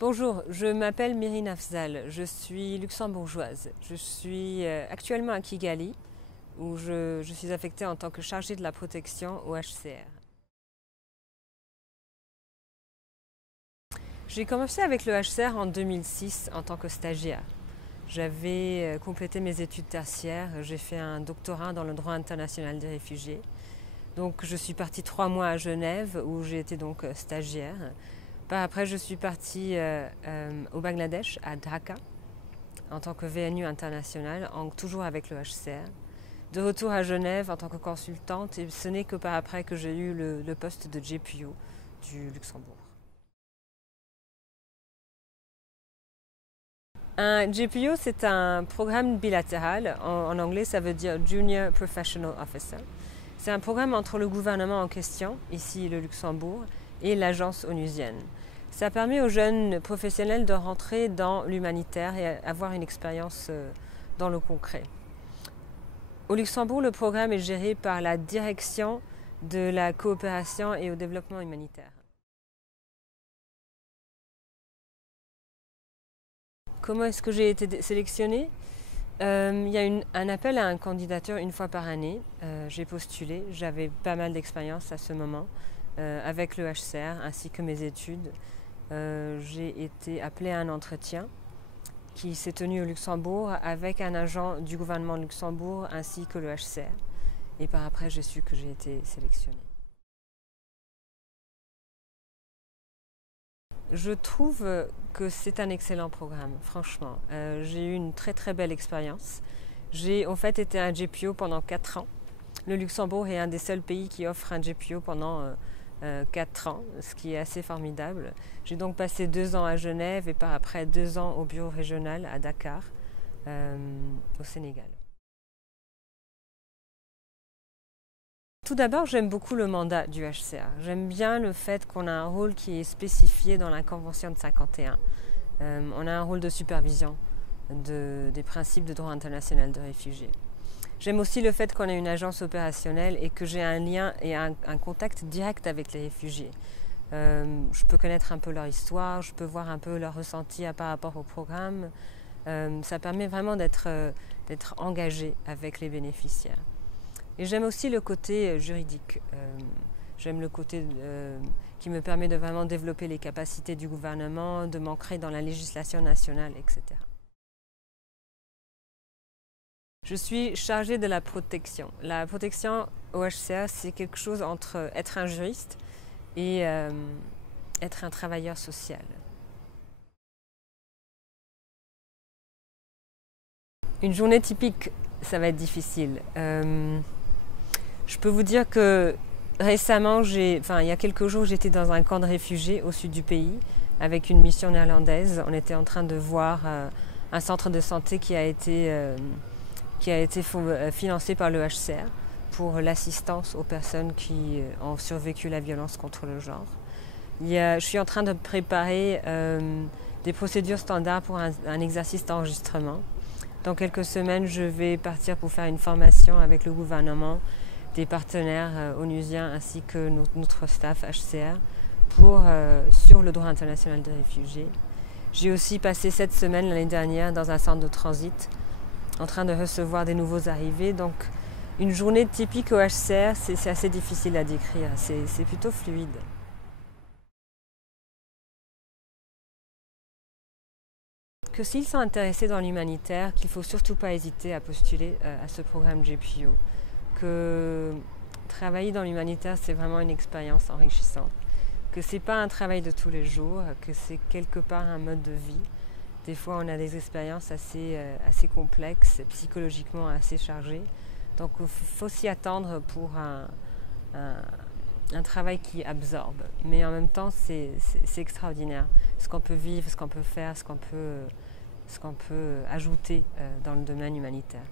Bonjour, je m'appelle Myrine Afzal, je suis luxembourgeoise. Je suis actuellement à Kigali, où je suis affectée en tant que chargée de la protection au HCR. J'ai commencé avec le HCR en 2006 en tant que stagiaire. J'avais complété mes études tertiaires, j'ai fait un doctorat dans le droit international des réfugiés. Donc je suis partie 3 mois à Genève où j'ai été donc stagiaire. Après, je suis partie au Bangladesh, à Dhaka, en tant que VNU international, toujours avec le HCR. De retour à Genève en tant que consultante, et ce n'est que par après que j'ai eu le poste de JPO du Luxembourg. Un JPO, c'est un programme bilatéral. En anglais, ça veut dire Junior Professional Officer. C'est un programme entre le gouvernement en question, ici le Luxembourg, et l'agence onusienne. Ça permet aux jeunes professionnels de rentrer dans l'humanitaire et avoir une expérience dans le concret. Au Luxembourg, le programme est géré par la Direction de la coopération et au développement humanitaire. Comment est-ce que j'ai été sélectionnée ? Il y a un appel à une candidature une fois par année. J'ai postulé, j'avais pas mal d'expérience à ce moment avec le HCR ainsi que mes études. J'ai été appelée à un entretien qui s'est tenu au Luxembourg avec un agent du gouvernement de Luxembourg ainsi que le HCR. Et par après, j'ai su que j'ai été sélectionnée. Je trouve que c'est un excellent programme, franchement. J'ai eu une très très belle expérience. J'ai en fait été un JPO pendant 4 ans. Le Luxembourg est un des seuls pays qui offre un JPO pendant 4 ans, ce qui est assez formidable. J'ai donc passé 2 ans à Genève et par après 2 ans au bureau régional à Dakar, au Sénégal. Tout d'abord, j'aime beaucoup le mandat du HCR. J'aime bien le fait qu'on a un rôle qui est spécifié dans la Convention de 51. On a un rôle de supervision des principes de droit international de réfugiés. J'aime aussi le fait qu'on ait une agence opérationnelle et que j'ai un lien et un contact direct avec les réfugiés. Je peux connaître un peu leur histoire, je peux voir un peu leur ressenti par rapport au programme. Ça permet vraiment d'être engagé avec les bénéficiaires. Et j'aime aussi le côté juridique. J'aime le côté qui me permet de vraiment développer les capacités du gouvernement, de m'ancrer dans la législation nationale, etc. Je suis chargée de la protection. La protection au HCR, c'est quelque chose entre être un juriste et être un travailleur social. Une journée typique, ça va être difficile. Je peux vous dire que récemment, il y a quelques jours, j'étais dans un camp de réfugiés au sud du pays avec une mission néerlandaise. On était en train de voir un centre de santé qui a été financé par le HCR pour l'assistance aux personnes qui ont survécu la violence contre le genre. Je suis en train de préparer des procédures standards pour un exercice d'enregistrement. Dans quelques semaines, je vais partir pour faire une formation avec le gouvernement, des partenaires onusiens ainsi que notre staff HCR sur le droit international des réfugiés. J'ai aussi passé 7 semaines l'année dernière dans un centre de transit en train de recevoir des nouveaux arrivés. Donc une journée typique au HCR, c'est assez difficile à décrire, c'est plutôt fluide. Que s'ils sont intéressés dans l'humanitaire, qu'il ne faut surtout pas hésiter à postuler à ce programme JPO. Que travailler dans l'humanitaire, c'est vraiment une expérience enrichissante. Que ce n'est pas un travail de tous les jours, que c'est quelque part un mode de vie. Des fois, on a des expériences assez complexes, psychologiquement assez chargées. Donc, il faut s'y attendre pour un travail qui absorbe. Mais en même temps, c'est extraordinaire. Ce qu'on peut vivre, ce qu'on peut faire, ce qu'on peut ajouter dans le domaine humanitaire.